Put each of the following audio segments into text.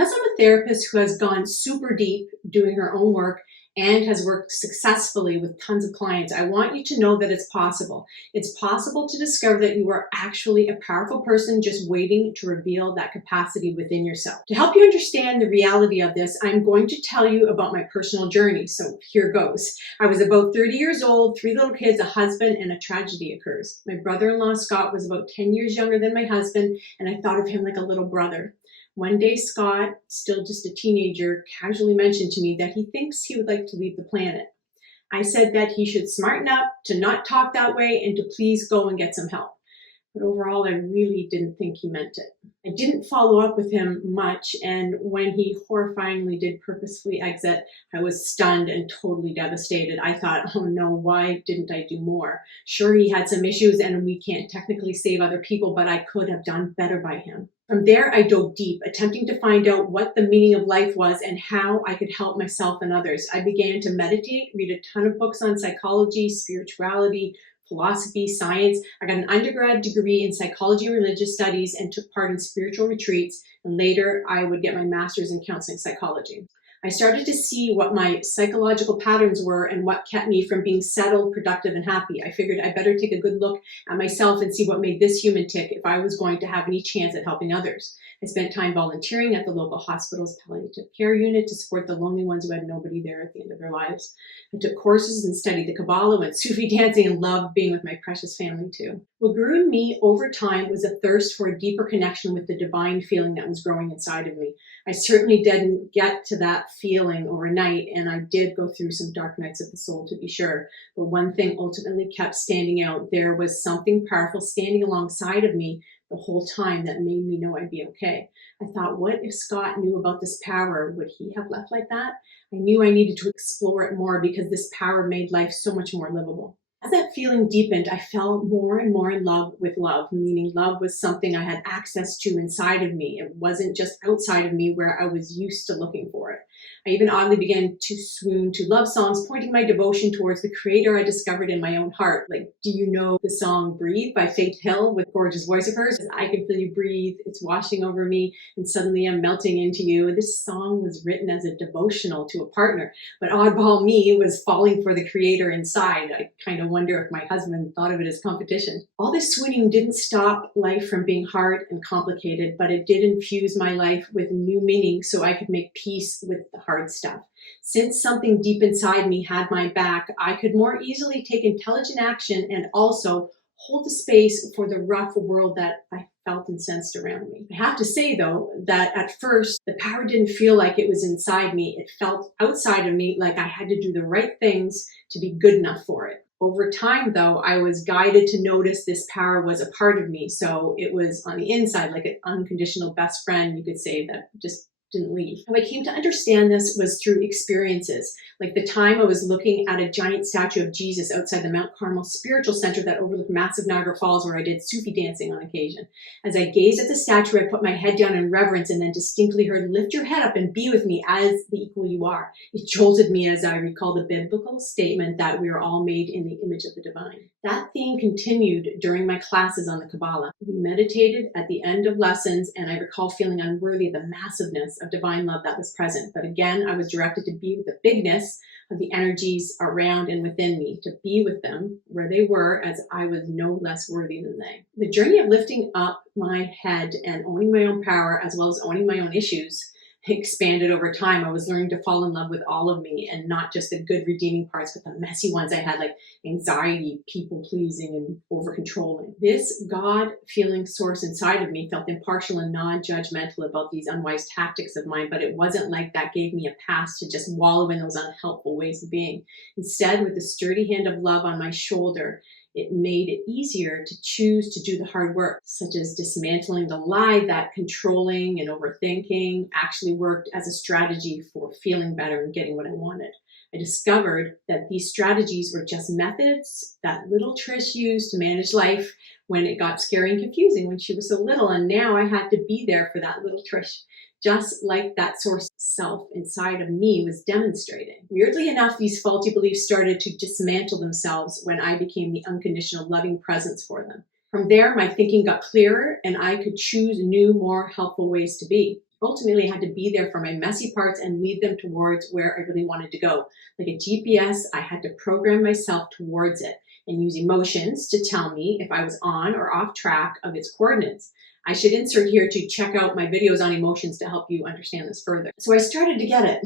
Because I'm a therapist who has gone super deep doing her own work and has worked successfully with tons of clients, I want you to know that it's possible. It's possible to discover that you are actually a powerful person just waiting to reveal that capacity within yourself. To help you understand the reality of this, I'm going to tell you about my personal journey. So here goes. I was about 30 years old, 3 little kids, a husband, and a tragedy occurs. My brother-in-law, Scott, was about 10 years younger than my husband, and I thought of him like a little brother. One day, Scott, still just a teenager, casually mentioned to me that he thinks he would like to leave the planet. I said that he should smarten up, to not talk that way, and to please go and get some help. But overall, I really didn't think he meant it. I didn't follow up with him much, and when he horrifyingly did purposefully exit, I was stunned and totally devastated. I thought, oh no, why didn't I do more? Sure, he had some issues, and we can't technically save other people, but I could have done better by him. From there, I dove deep, attempting to find out what the meaning of life was and how I could help myself and others. I began to meditate, read a ton of books on psychology, spirituality, philosophy, science. I got an undergrad degree in psychology and religious studies and took part in spiritual retreats. And later, I would get my master's in counseling psychology. I started to see what my psychological patterns were and what kept me from being settled, productive, and happy. I figured I better take a good look at myself and see what made this human tick if I was going to have any chance at helping others. I spent time volunteering at the local hospital's palliative care unit to support the lonely ones who had nobody there at the end of their lives. I took courses and studied the Kabbalah, went Sufi dancing, and loved being with my precious family too. What grew in me over time was a thirst for a deeper connection with the divine feeling that was growing inside of me. I certainly didn't get to that feeling overnight, and I did go through some dark nights of the soul, to be sure. But one thing ultimately kept standing out. There was something powerful standing alongside of me the whole time that made me know I'd be okay. I thought, what if Scott knew about this power? Would he have left like that? I knew I needed to explore it more because this power made life so much more livable. As that feeling deepened, I fell more and more in love with love, meaning love was something I had access to inside of me. It wasn't just outside of me where I was used to looking for it. I even oddly began to swoon to love songs, pointing my devotion towards the creator I discovered in my own heart. Like, do you know the song Breathe by Faith Hill with gorgeous voice of hers? I can feel you breathe, it's washing over me, and suddenly I'm melting into you. This song was written as a devotional to a partner, but oddball me was falling for the creator inside. I kind of wonder if my husband thought of it as competition. All this swooning didn't stop life from being hard and complicated, but it did infuse my life with new meaning so I could make peace with the hard stuff. Since something deep inside me had my back, I could more easily take intelligent action and also hold the space for the rough world that I felt and sensed around me. I have to say, though, that at first, the power didn't feel like it was inside me. It felt outside of me, like I had to do the right things to be good enough for it. Over time, though, I was guided to notice this power was a part of me. So it was on the inside, like an unconditional best friend, you could say, that just didn't leave. How I came to understand this was through experiences, like the time I was looking at a giant statue of Jesus outside the Mount Carmel Spiritual Center that overlooked massive Niagara Falls, where I did Sufi dancing on occasion. As I gazed at the statue, I put my head down in reverence and then distinctly heard, "Lift your head up and be with me as the equal you are." It jolted me as I recalled the biblical statement that we are all made in the image of the divine. That theme continued during my classes on the Kabbalah. We meditated at the end of lessons, and I recall feeling unworthy of the massiveness of divine love that was present. But again, I was directed to be with the bigness of the energies around and within me, to be with them where they were, as I was no less worthy than they. The journey of lifting up my head and owning my own power, as well as owning my own issues, expanded over time. I was learning to fall in love with all of me, and not just the good redeeming parts, but the messy ones I had, like anxiety, people pleasing, and over controlling. This God feeling source inside of me felt impartial and non-judgmental about these unwise tactics of mine, but it wasn't like that gave me a pass to just wallow in those unhelpful ways of being. Instead, with the sturdy hand of love on my shoulder, it made it easier to choose to do the hard work, such as dismantling the lie that controlling and overthinking actually worked as a strategy for feeling better and getting what I wanted. I discovered that these strategies were just methods that little Trish used to manage life when it got scary and confusing when she was so little, and now I had to be there for that little Trish, just like that source self inside of me was demonstrating. Weirdly enough, these faulty beliefs started to dismantle themselves when I became the unconditional loving presence for them. From there, my thinking got clearer and I could choose new, more helpful ways to be. ultimately had to be there for my messy parts and lead them towards where I really wanted to go. Like a GPS, I had to program myself towards it and use emotions to tell me if I was on or off track of its coordinates. I should insert here to check out my videos on emotions to help you understand this further. So I started to get it.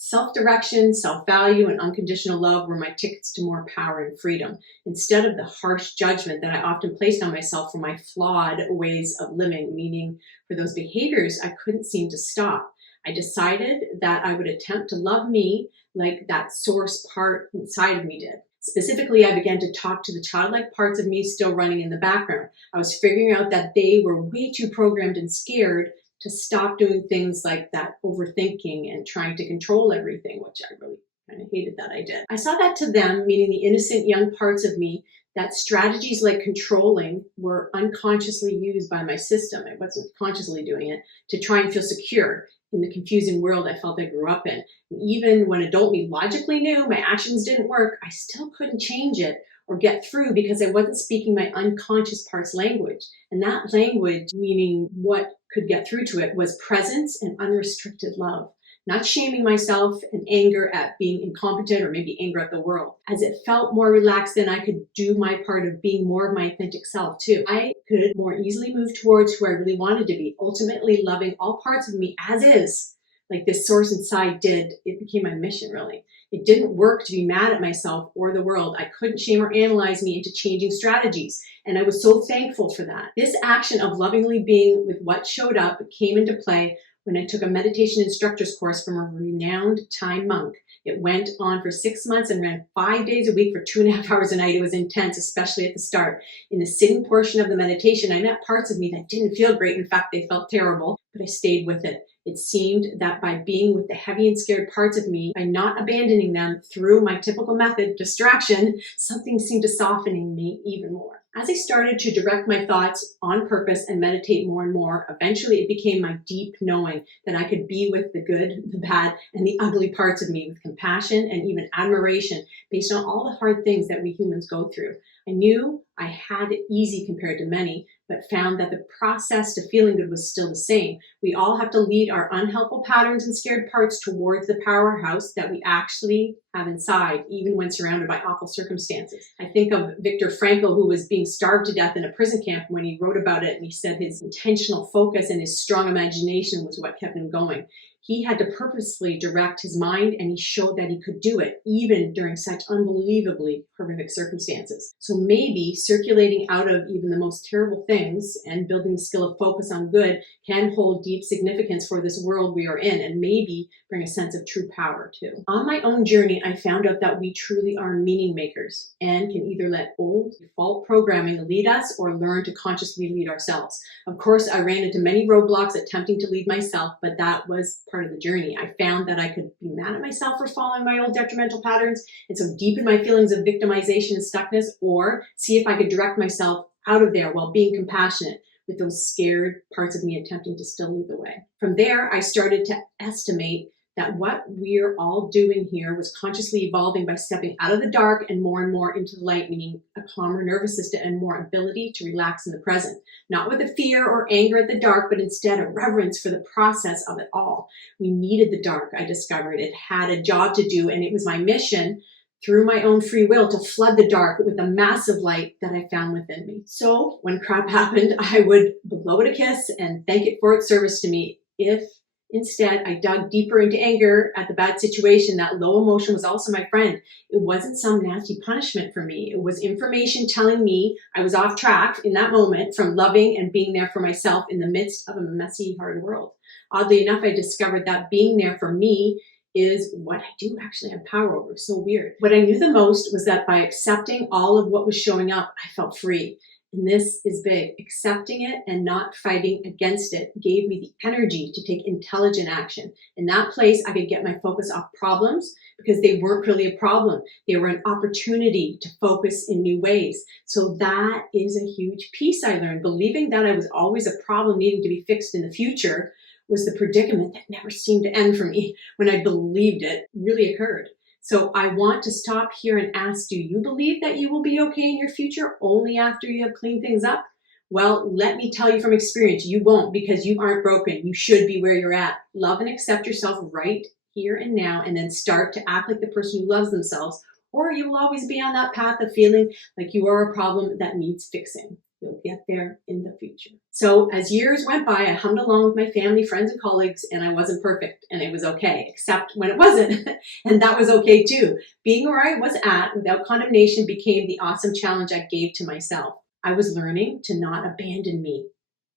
Self-direction, self-value, and unconditional love were my tickets to more power and freedom, instead of the harsh judgment that I often placed on myself for my flawed ways of living, meaning for those behaviors I couldn't seem to stop. I decided that I would attempt to love me like that source part inside of me did. Specifically, I began to talk to the childlike parts of me still running in the background. I was figuring out that they were way too programmed and scared to stop doing things like that overthinking and trying to control everything, which I really kind of hated that I did. I saw that to them, meaning the innocent young parts of me, that strategies like controlling were unconsciously used by my system. I wasn't consciously doing it to try and feel secure in the confusing world I felt I grew up in. And even when adult me logically knew my actions didn't work, I still couldn't change it or get through because I wasn't speaking my unconscious part's language. And that language, meaning what could get through to it, was presence and unrestricted love. Not shaming myself and anger at being incompetent or maybe anger at the world. As it felt more relaxed, then I could do my part of being more of my authentic self too. I could more easily move towards who I really wanted to be, ultimately loving all parts of me as is, like this source inside did. It became my mission, really. It didn't work to be mad at myself or the world. I couldn't shame or analyze me into changing strategies. And I was so thankful for that. This action of lovingly being with what showed up came into play when I took a meditation instructor's course from a renowned Thai monk. It went on for 6 months and ran 5 days a week for 2.5 hours a night. It was intense, especially at the start. In the sitting portion of the meditation, I met parts of me that didn't feel great. In fact, they felt terrible, but I stayed with it. It seemed that by being with the heavy and scared parts of me, by not abandoning them through my typical method, distraction, something seemed to soften me even more. As I started to direct my thoughts on purpose and meditate more and more, eventually it became my deep knowing that I could be with the good, the bad, and the ugly parts of me with compassion and even admiration based on all the hard things that we humans go through. I knew I had it easy compared to many, but found that the process to feeling good was still the same. We all have to lead our unhelpful patterns and scared parts towards the powerhouse that we actually have inside, even when surrounded by awful circumstances. I think of Viktor Frankl, who was being starved to death in a prison camp, when he wrote about it, and he said his intentional focus and his strong imagination was what kept him going. He had to purposely direct his mind, and he showed that he could do it, even during such unbelievably horrific circumstances. So maybe circulating out of even the most terrible things and building the skill of focus on good can hold deep significance for this world we are in, and maybe bring a sense of true power too. On my own journey, I found out that we truly are meaning makers and can either let old default programming lead us or learn to consciously lead ourselves. Of course, I ran into many roadblocks attempting to lead myself, but that was part of the journey. I found that I could be mad at myself for following my old detrimental patterns and so deepen my feelings of victimization and stuckness, or see if I could direct myself out of there while being compassionate with those scared parts of me attempting to still lead the way. From there, I started to estimate that what we're all doing here was consciously evolving by stepping out of the dark and more into the light, meaning a calmer nervous system and more ability to relax in the present. Not with a fear or anger at the dark, but instead a reverence for the process of it all. We needed the dark, I discovered. It had a job to do, and it was my mission through my own free will to flood the dark with the massive light that I found within me. So when crap happened, I would blow it a kiss and thank it for its service to me. If instead I dug deeper into anger at the bad situation, that low emotion was also my friend. It wasn't some nasty punishment for me. It was information telling me I was off track in that moment from loving and being there for myself in the midst of a messy, hard world. Oddly enough, I discovered that being there for me is what I do actually have power over. So weird. What I knew the most was that by accepting all of what was showing up, I felt free. And this is big. Accepting it and not fighting against it gave me the energy to take intelligent action. In that place, I could get my focus off problems because they weren't really a problem. They were an opportunity to focus in new ways. So that is a huge piece I learned. Believing that I was always a problem needing to be fixed in the future was the predicament that never seemed to end for me when I believed it really occurred. So I want to stop here and ask, do you believe that you will be okay in your future only after you have cleaned things up? Well, let me tell you from experience, you won't, because you aren't broken. You should be where you're at. Love and accept yourself right here and now, and then start to act like the person who loves themselves, or you will always be on that path of feeling like you are a problem that needs fixing. You'll get there in the future. So as years went by, I hummed along with my family, friends, and colleagues, and I wasn't perfect, and it was okay, except when it wasn't. And that was okay too. Being where I was at without condemnation became the awesome challenge I gave to myself. I was learning to not abandon me.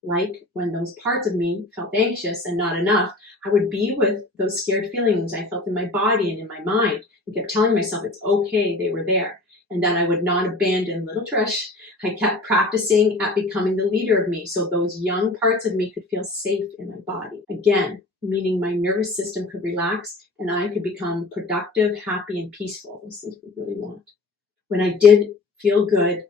Like when those parts of me felt anxious and not enough, I would be with those scared feelings I felt in my body and in my mind, and kept telling myself it's okay, they were there, and that I would not abandon little Trish. I kept practicing at becoming the leader of me so those young parts of me could feel safe in my body. Again, meaning my nervous system could relax and I could become productive, happy, and peaceful. Those things we really want. When I did feel good,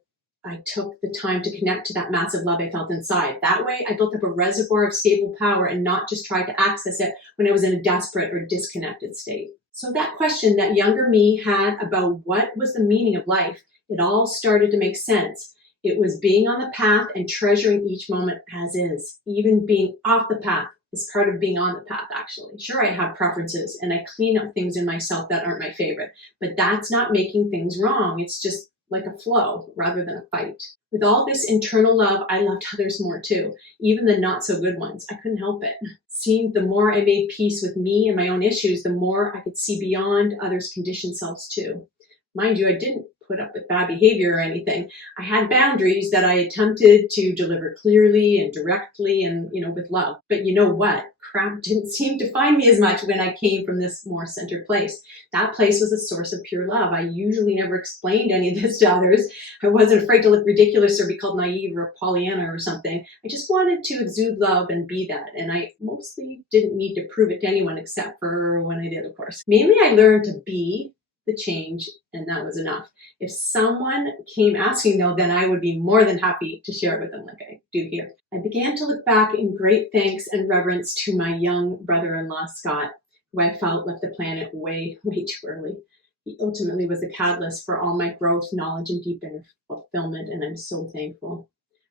I took the time to connect to that massive love I felt inside. That way, I built up a reservoir of stable power and not just tried to access it when I was in a desperate or disconnected state. So that question that younger me had about what was the meaning of life, it all started to make sense. It was being on the path and treasuring each moment as is. Even being off the path is part of being on the path, actually. Sure, I have preferences and I clean up things in myself that aren't my favorite, but that's not making things wrong. It's just like a flow rather than a fight. With all this internal love, I loved others more too, even the not so good ones. I couldn't help it. Seeing the more I made peace with me and my own issues, the more I could see beyond others' conditioned selves too. Mind you, I didn't put up with bad behavior or anything. I had boundaries that I attempted to deliver clearly and directly and, with love. But you know what? Crap didn't seem to find me as much when I came from this more centered place. That place was a source of pure love. I usually never explained any of this to others. I wasn't afraid to look ridiculous or be called naive or Pollyanna or something. I just wanted to exude love and be that. And I mostly didn't need to prove it to anyone except for when I did, of course. Mainly I learned to be the change, and that was enough. If someone came asking though, then I would be more than happy to share it with them like I do here. I began to look back in great thanks and reverence to my young brother-in-law, Scott, who I felt left the planet way, way too early. He ultimately was the catalyst for all my growth, knowledge, and deep inner fulfillment, and I'm so thankful.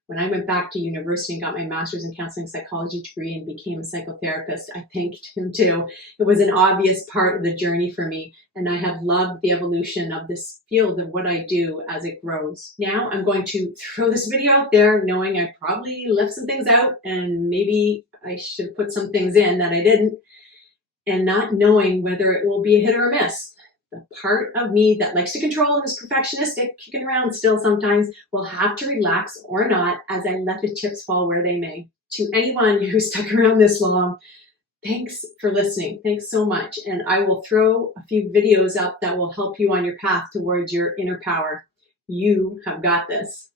When I went back to university and got my master's in counseling psychology degree and became a psychotherapist, I thanked him too. It was an obvious part of the journey for me, and I have loved the evolution of this field of what I do as it grows. Now I'm going to throw this video out there knowing I probably left some things out and maybe I should put some things in that I didn't, and not knowing whether it will be a hit or a miss. The part of me that likes to control and is perfectionistic, kicking around still sometimes, will have to relax or not as I let the chips fall where they may. To anyone who's stuck around this long, thanks for listening. Thanks so much. And I will throw a few videos up that will help you on your path towards your inner power. You have got this.